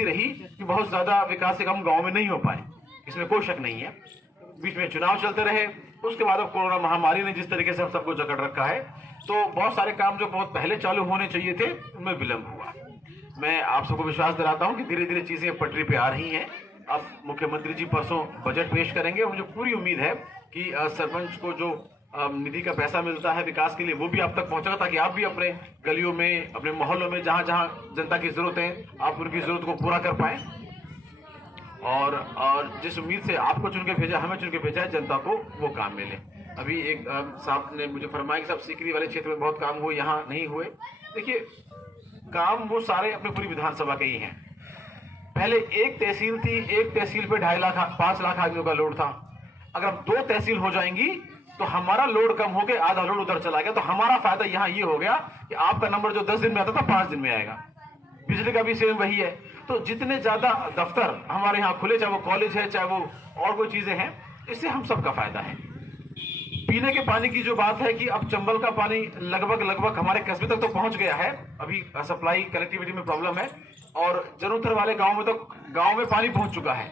ऐसी रही कि बहुत ज्यादा विकास के काम गांव में नहीं हो पाए, इसमें कोई शक नहीं है। बीच में चुनाव चलते रहे, उसके बाद अब कोरोना महामारी ने जिस तरीके से हम सबको जकड़ रखा है, तो बहुत सारे काम जो बहुत पहले चालू होने चाहिए थे उनमें विलंब हुआ। मैं आप सबको विश्वास दिलाता हूं कि धीरे धीरे चीजें पटरी पे आ रही हैं। अब मुख्यमंत्री जी परसों बजट पेश करेंगे और मुझे पूरी उम्मीद है कि सरपंच को जो निधि का पैसा मिलता है विकास के लिए वो भी आप तक पहुंचेगा, ताकि आप भी अपने गलियों में, अपने मोहल्लों में जहां जहां जनता की जरूरत है, आप उनकी जरूरत को पूरा कर पाए। और जिस उम्मीद से आपको चुन के भेजा, हमें चुन के भेजा है, जनता को वो काम मिले। अभी एक साहब ने मुझे फरमाया कि साहब सीकरी वाले क्षेत्र में बहुत काम हुए, यहाँ नहीं हुए। देखिए, काम वो सारे अपने पूरी विधानसभा के ही हैं। पहले एक तहसील थी, एक तहसील पे 2.5 लाख 5 लाख आदमियों का लोड था। अगर अब 2 तहसील हो जाएंगी तो हमारा लोड कम हो गया, आधा लोड उधर चला गया। तो हमारा फायदा यहाँ ये हो गया कि आपका नंबर जो 10 दिन में आता था 5 दिन में आएगा। बिजली का भी सेम वही है। तो जितने ज्यादा दफ्तर हमारे यहाँ खुले, चाहे वो कॉलेज है, चाहे वो और कोई चीजें हैं, इससे हम सबका फायदा है। पीने के पानी की जो बात है कि अब चंबल का पानी लगभग हमारे कस्बे तक तो पहुंच गया है। अभी सप्लाई कनेक्टिविटी में प्रॉब्लम है, और जनोत्तर वाले गांव में तो गांव में पानी पहुंच चुका है।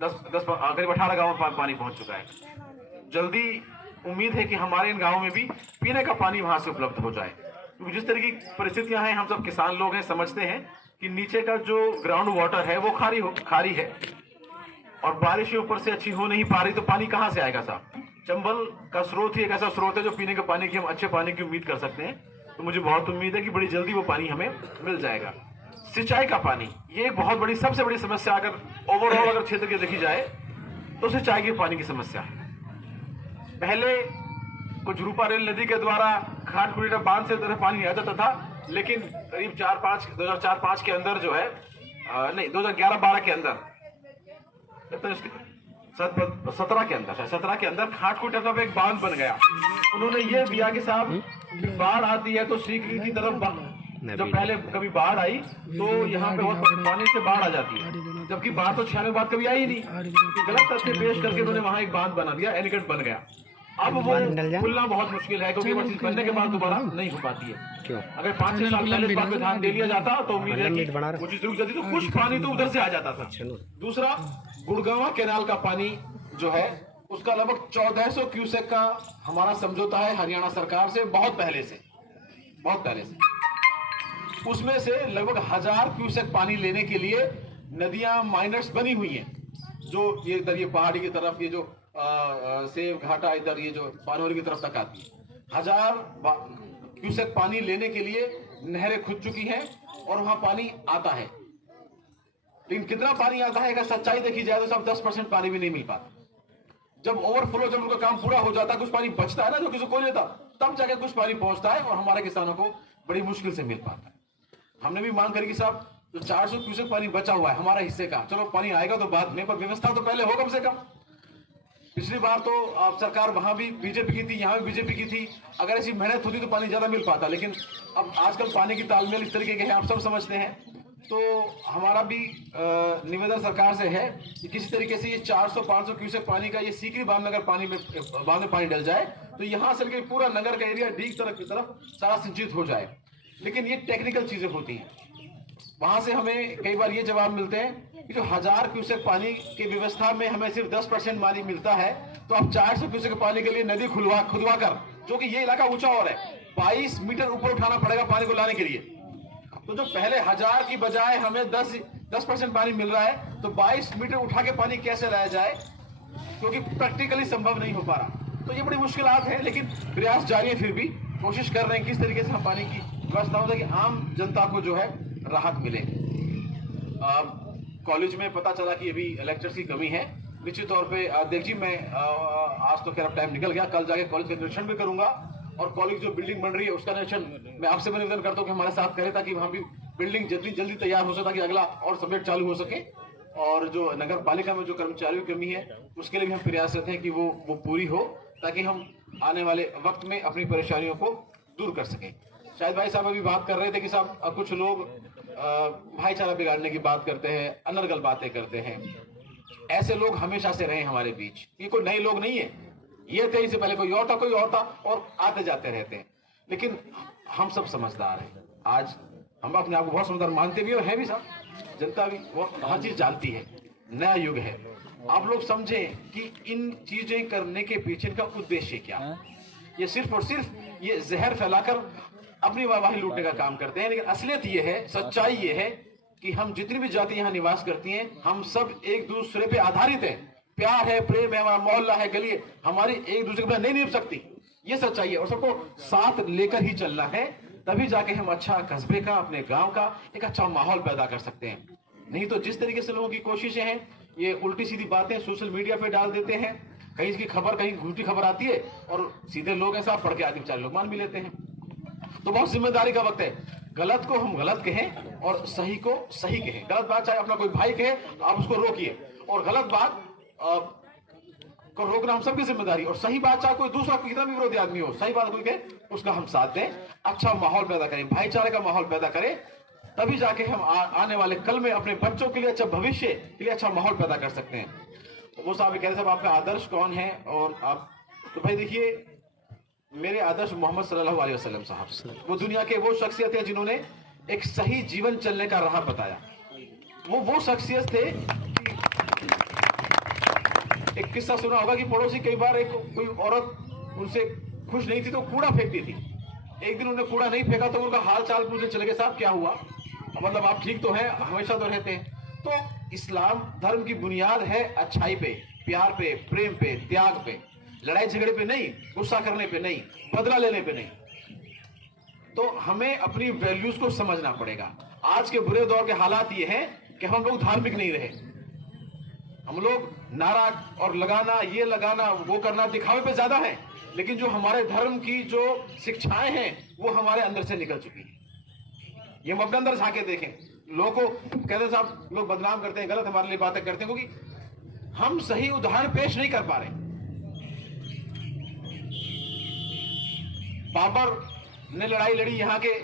10 करीब 18 गांव में पानी पहुंच चुका है। जल्दी उम्मीद है कि हमारे इन गांवों में भी पीने का पानी वहां से उपलब्ध हो जाए, क्योंकि जिस तरह की परिस्थितियां हैं, हम सब किसान लोग हैं, समझते हैं कि नीचे का जो ग्राउंड वाटर है वो खारी है, और बारिश ऊपर से अच्छी हो नहीं पा रही, तो पानी कहां से आएगा साहब। चंबल का स्रोत ही एक ऐसा स्रोत है जो पीने के पानी की, हम अच्छे पानी की उम्मीद कर सकते हैं। तो मुझे बहुत उम्मीद है कि बड़ी जल्दी वो पानी हमें मिल जाएगा। सिंचाई का पानी, ये एक बहुत बड़ी, सबसे बड़ी समस्या अगर ओवरऑल अगर क्षेत्र की देखी जाए तो सिंचाई के पानी की समस्या है। पहले कुछ रूपा रेल नदी के द्वारा खाटकुटीटा बांध से तरह पानी आ जाता था, लेकिन करीब 2004-5 के अंदर जो है, नहीं 2011-12 के अंदर, 17 के अंदर खाटकुटीटा पे एक बांध बन गया। उन्होंने ये दिया कि साहब बाढ़ आती है तो सीकरी की तरफ, जब पहले कभी बाढ़ आई तो यहाँ पे बहुत पानी से बाढ़ आ जाती है, जबकि बाढ़ तो 96 बाद कभी आई नहीं। गलत तथ्य पेश करके उन्होंने वहां एक बांध बना दिया, एनीकट बन गया। अब वो खुलना बहुत मुश्किल है, क्योंकि वो चीज बनने के बाद दोबारा नहीं हो पाती है। अगर 5-6 साल पहले इस बात पे ध्यान दे लिया जाता तो उम्मीद है कि वो चीज रुक जाती, तो कुछ पानी तो उधर से आ जाता था। दूसरा, गुड़गांवा कैनाल का पानी जो है उसका लगभग 1400 क्यूसेक का हमारा समझौता है हरियाणा सरकार से, बहुत पहले से। उसमें से लगभग 1000 क्यूसेक पानी लेने के लिए नदियां माइनर्स बनी हुई हैं, जो ये इधर ये पहाड़ी की तरफ, ये जो सेव घाटा इधर ये जो पानोरी की तरफ तक आती है। 1000 क्यूसेक पानी लेने के लिए नहरें खुद चुकी हैं और वहां पानी आता है। लेकिन कितना पानी आता है, अगर सच्चाई देखी जाए तो सब 10% पानी भी नहीं मिल पाता। जब ओवरफ्लो, जब उनका काम पूरा हो जाता है, कुछ पानी बचता है ना, जो किसी को लेता, तब जाकर कुछ पानी पहुंचता है और हमारे किसानों को बड़ी मुश्किल से मिल पाता है। हमने भी मांग करी कि साहब जो 400 क्यूसेक पानी बचा हुआ है हमारा हिस्से का, चलो पानी आएगा तो बाद में, पर व्यवस्था तो पहले हो कम से कम। पिछली बार तो आप सरकार वहां भी बीजेपी की थी, यहाँ भी बीजेपी की थी। अगर ऐसी मेहनत होती तो पानी ज्यादा मिल पाता, लेकिन अब आजकल पानी की तालमेल इस तरीके के हैं, आप सब समझते हैं। तो हमारा भी निवेदन सरकार से है कि किसी तरीके से ये 400-500 क्यूसेक पानी का ये सीकरी बांध अगर बांध में पानी डल जाए तो यहाँ से लेकर पूरा नगर का एरिया डीग की तरफ सारा सिंचित हो जाए। लेकिन ये टेक्निकल चीजें होती हैं। वहां से हमें कई बार ये जवाब मिलते हैं कि जो 1000 क्यूसेक पानी की व्यवस्था में हमें सिर्फ 10% पानी मिलता है, तो अब 400 क्यूसेक पानी के लिए नदी खुदवा कर, जो कि ये इलाका ऊंचा और है, 22 मीटर ऊपर उठाना पड़ेगा पानी को लाने के लिए। तो जो पहले 1000 की बजाय हमें 10% पानी मिल रहा है, तो 22 मीटर उठा के पानी कैसे लाया जाए, क्योंकि प्रैक्टिकली संभव नहीं हो पा रहा। तो ये बड़ी मुश्किलात है, लेकिन प्रयास जारी है। फिर भी कोशिश कर रहे हैं किस तरीके से हम पानी की व्यवस्था हो ताकि आम जनता को जो है राहत मिले। कॉलेज में पता चला कि अभी लेक्चर्स की कमी है। निश्चित तौर पे देखिए, मैं आज तो खैर अब टाइम निकल गया, कल जाके कॉलेज का निरीक्षण भी करूंगा, और कॉलेज जो बिल्डिंग बन रही है उसका निरीक्षण मैं आपसे निवेदन करता हूँ कि हमारे साथ करें, ताकि वहाँ भी बिल्डिंग जल्दी तैयार हो सके, ताकि अगला और सब्जेक्ट चालू हो सके। और जो नगर पालिका में जो कर्मचारियों की कमी है उसके लिए भी हम प्रयासरत हैं कि वो पूरी हो, ताकि हम आने वाले वक्त में अपनी परेशानियों को दूर कर सकें। शायद भाई साहब अभी बात कर रहे थे कि साहब कुछ लोग भाईचारा बिगाड़ने की बात करते हैं, अनर्गल बातें करते हैं। ऐसे लोग हमेशा से रहे हमारे बीच, ये कोई नए लोग नहीं है, ये थे इससे पहले कोई और था, और आते जाते रहते हैं। लेकिन हम सब समझदार हैं। आज हम अपने आप को बहुत समझदार मानते भी और हैं भी साहब, जनता भी वो हर चीज जानती है। नया युग है, आप लोग समझें कि इन चीजें करने के पीछे का उद्देश्य क्या है। ये सिर्फ और सिर्फ ये जहर फैलाकर अपनी वाहवाही लूटने का काम करते हैं, लेकिन असलियत ये है, सच्चाई ये है कि हम जितनी भी जाति यहाँ निवास करती हैं, हम सब एक दूसरे पे आधारित हैं। प्यार है, प्रेम है, हमारा मोहल्ला है, गली है, हमारी एक दूसरे के बिना नहीं निभ सकती। ये सच्चाई है और सबको साथ लेकर ही चलना है, तभी जाके हम अच्छा कस्बे का, अपने गांव का एक अच्छा माहौल पैदा कर सकते हैं। नहीं तो जिस तरीके से लोगों की कोशिशें हैं, ये उल्टी सीधी बातें सोशल मीडिया पे डाल देते हैं, कहीं की खबर कहीं झूठी खबर आती है और सीधे लोग ऐसा पढ़ के आदमी 4 लोग मान भी लेते हैं। तो बहुत जिम्मेदारी का वक्त है, गलत को हम गलत कहें और सही को सही कहें। गलत बात चाहे अपना कोई भाई कहे तो आप उसको रोकिए, और गलत बात को रोकना हम सबकी जिम्मेदारी, और सही बात चाहे कोई दूसरा कितना भी विरोधी आदमी हो, सही बात कोई कहे उसका हम साथ दें, अच्छा माहौल पैदा करें, भाईचारे का माहौल पैदा करें, तभी जाके हम आने वाले कल में अपने बच्चों के लिए अच्छा भविष्य के लिए अच्छा माहौल पैदा कर सकते हैं। वो साहब कह रहे साहब आपका आदर्श कौन है, और आप तो भाई देखिए मेरे आदर्श मोहम्मद सल्लल्लाहु अलैहि वसल्लम साहब, वो दुनिया के वो शख्सियत है जिन्होंने एक सही जीवन चलने का राह बताया। वो शख्सियत थे, एक किस्सा सुना होगा कि पड़ोसी कई बार एक कोई औरत उनसे खुश नहीं थी तो कूड़ा फेंकती थी। एक दिन उन्होंने कूड़ा नहीं फेंका तो उनका हाल चाल पूछने चले गए, साहब क्या हुआ, मतलब आप ठीक तो हैं, हमेशा तो रहते हैं। तो इस्लाम धर्म की बुनियाद है अच्छाई पे, प्यार पे, प्रेम पे, त्याग पे, लड़ाई झगड़े पे नहीं, गुस्सा करने पे नहीं, बदला लेने पे नहीं। तो हमें अपनी वैल्यूज को समझना पड़ेगा। आज के बुरे दौर के हालात ये हैं कि हम लोग धार्मिक नहीं रहे, हम लोग नारा और लगाना, ये लगाना, वो करना दिखावे पे ज्यादा है, लेकिन जो हमारे धर्म की जो शिक्षाएं हैं वो हमारे अंदर से निकल चुकी है। ये हम अपने अंदर झांके देखें। लोगों को कहते हैं साहब लोग बदनाम करते हैं, गलत हमारे लिए बातें करते हैं, क्योंकि हम सही उदाहरण पेश नहीं कर पा रहे। बाबर ने लड़ाई लड़ी यहाँ के,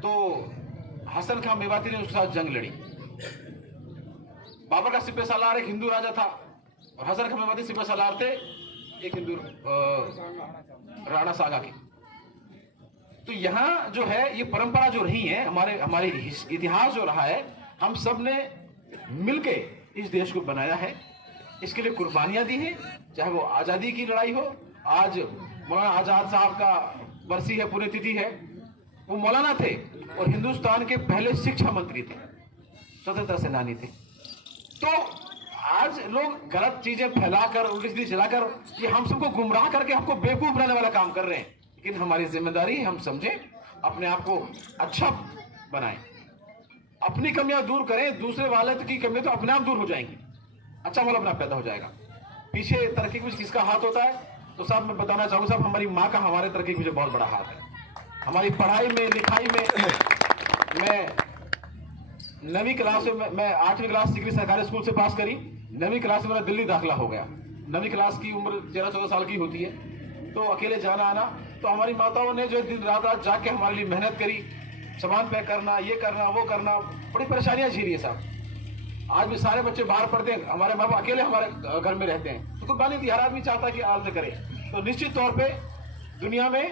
तो हसन खां मेवाती ने उसके साथ जंग लड़ी। बाबर का सिपह सालार एक हिंदू राजा था और हसन खां मेवाती सिपह सालार थे एक हिंदू राणा सागा के। तो यहाँ जो है ये परंपरा जो रही है, हमारे इतिहास जो रहा है, हम सब ने मिलके इस देश को बनाया है, इसके लिए कुर्बानियां दी हैं, चाहे वो आजादी की लड़ाई हो। आज मौलाना आजाद साहब का बरसी है, पुण्यतिथि है। वो मौलाना थे और हिंदुस्तान के पहले शिक्षा मंत्री थे, स्वतंत्रता सेनानी थे। तो आज लोग गलत चीजें फैलाकर, उल्टी सीधी चलाकर, ये हम सबको गुमराह करके हमको बेवकूफ बनाने वाला काम कर रहे हैं। लेकिन हमारी जिम्मेदारी हम समझें, अपने आप को अच्छा बनाएं, अपनी कमियां दूर करें, दूसरे वाले की कमियां तो अपने आप दूर हो जाएंगी, अच्छा माहौल अपना पैदा हो जाएगा। पीछे तरक्की कुछ किसका हाथ होता है, तो साहब मैं बताना चाहूंगा साहब, हमारी माँ का हमारे तरक्की के पीछे बहुत बड़ा हाथ है। हमारी पढ़ाई में, लिखाई में, मैं 9वीं क्लास में, मैं 8वीं क्लास सिकरी सरकारी स्कूल से पास करी, 9वीं क्लास में मेरा दिल्ली दाखिला हो गया। 9वीं क्लास की उम्र 13-14 साल की होती है, तो अकेले जाना आना, तो हमारी माताओं ने जो दिन रात जाग के हमारे लिए मेहनत करी, सामान पैक करना, ये करना, वो करना, बड़ी परेशानियां झेली है साहब। आज भी सारे बच्चे बाहर पढ़ते हैं, हमारे माँ बाप अकेले हमारे घर में रहते हैं, तो कुर्बानी थी, हर आदमी चाहता है कि आदमी करे। तो निश्चित तौर पे दुनिया में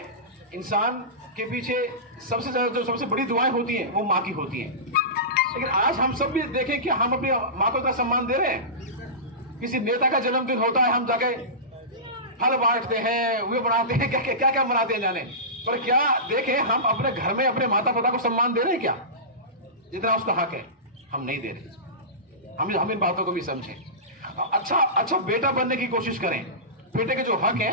इंसान के पीछे सबसे ज्यादा जो सबसे बड़ी दुआएं होती हैं वो माँ की होती हैं। लेकिन आज हम सब भी देखें कि हम अपनी माँ को इतना सम्मान दे रहे हैं। किसी नेता का जन्मदिन होता है, हम जाके फल बांटते हैं, वे बनाते हैं, क्या क्या बनाते हैं जाने, पर क्या देखें हम अपने घर में अपने माता पिता को सम्मान दे रहे हैं क्या, जितना उसका हक है? हम नहीं दे रहे। हम इन बातों को भी समझें, अच्छा बेटा बनने की कोशिश करें, बेटे के जो हक है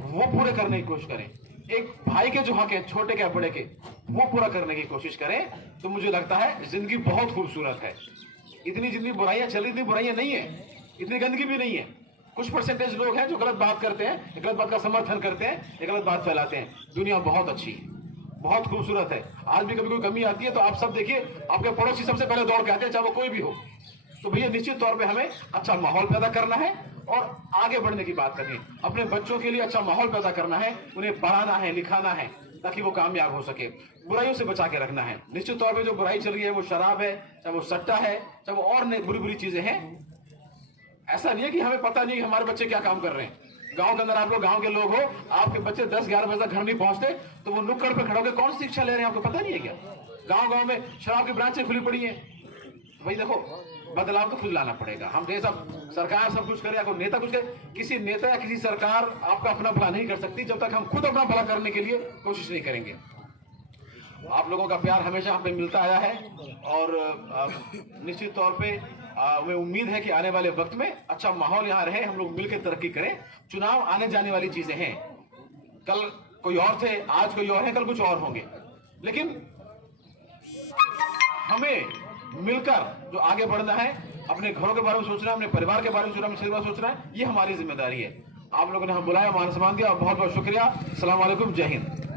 वो पूरे करने की कोशिश करें, एक भाई के जो हक है, छोटे के बड़े के, वो पूरा करने की कोशिश करें। तो मुझे लगता है जिंदगी बहुत खूबसूरत है। इतनी जिंदगी बुराइयां चल रही, इतनी बुराइयां नहीं है, इतनी गंदगी भी नहीं है। कुछ परसेंटेज लोग हैं जो गलत बात करते हैं, गलत बात का समर्थन करते हैं, गलत बात फैलाते हैं। दुनिया बहुत अच्छी है, बहुत खूबसूरत है। आज भी कभी कोई कमी आती है तो आप सब देखिए, आपके पड़ोसी सबसे पहले दौड़ के आते हैं, चाहे वो कोई भी हो। तो भैया निश्चित तौर पे हमें अच्छा माहौल पैदा करना है और आगे बढ़ने की बात करनी है। अपने बच्चों के लिए अच्छा माहौल पैदा करना है, उन्हें पढ़ाना है, लिखाना है, ताकि वो कामयाब हो सके। बुराइयों से बचा के रखना है। निश्चित तौर पे जो बुराई चल रही है, वो शराब है, चाहे वो सट्टा है, चाहे वो और बुरी बुरी चीजें हैं। ऐसा नहीं है कि हमें पता नहीं कि हमारे बच्चे क्या काम कर रहे हैं। गांव के अंदर आप लोग गांव के लोग हो, आपके बच्चे 10-11 बजे तक घर नहीं पहुंचते, तो वो नुक्कड़ पे खड़े होकर कौन सी शिक्षा ले रहे हैं, आपको पता नहीं है क्या? गांव गांव में शराब की ब्रांचें खुली पड़ी हैं। भाई देखो, बदलाव तो खुद लाना पड़ेगा। हम ये सब सरकार सब कुछ करे या कोई नेता कुछ करे, किसी नेता या किसी सरकार आपका अपना भला नहीं कर सकती जब तक हम खुद अपना भला करने के लिए कोशिश नहीं करेंगे। आप लोगों का प्यार हमेशा हमें मिलता आया है और निश्चित तौर पे हमें उम्मीद है कि आने वाले वक्त में अच्छा माहौल यहाँ रहे, हम लोग मिलकर तरक्की करें। चुनाव आने जाने वाली चीजें हैं, कल कोई और थे, आज कोई और है, कल कुछ और होंगे, लेकिन हमें मिलकर जो आगे बढ़ना है, अपने घरों के बारे में सोचना है, अपने परिवार के बारे में सोचना है, ये हमारी जिम्मेदारी है। आप लोगों ने हम बुलाया, मान सम्मान दिया और बहुत बहुत शुक्रिया। अस्सलाम वालेकुम, जय हिंद।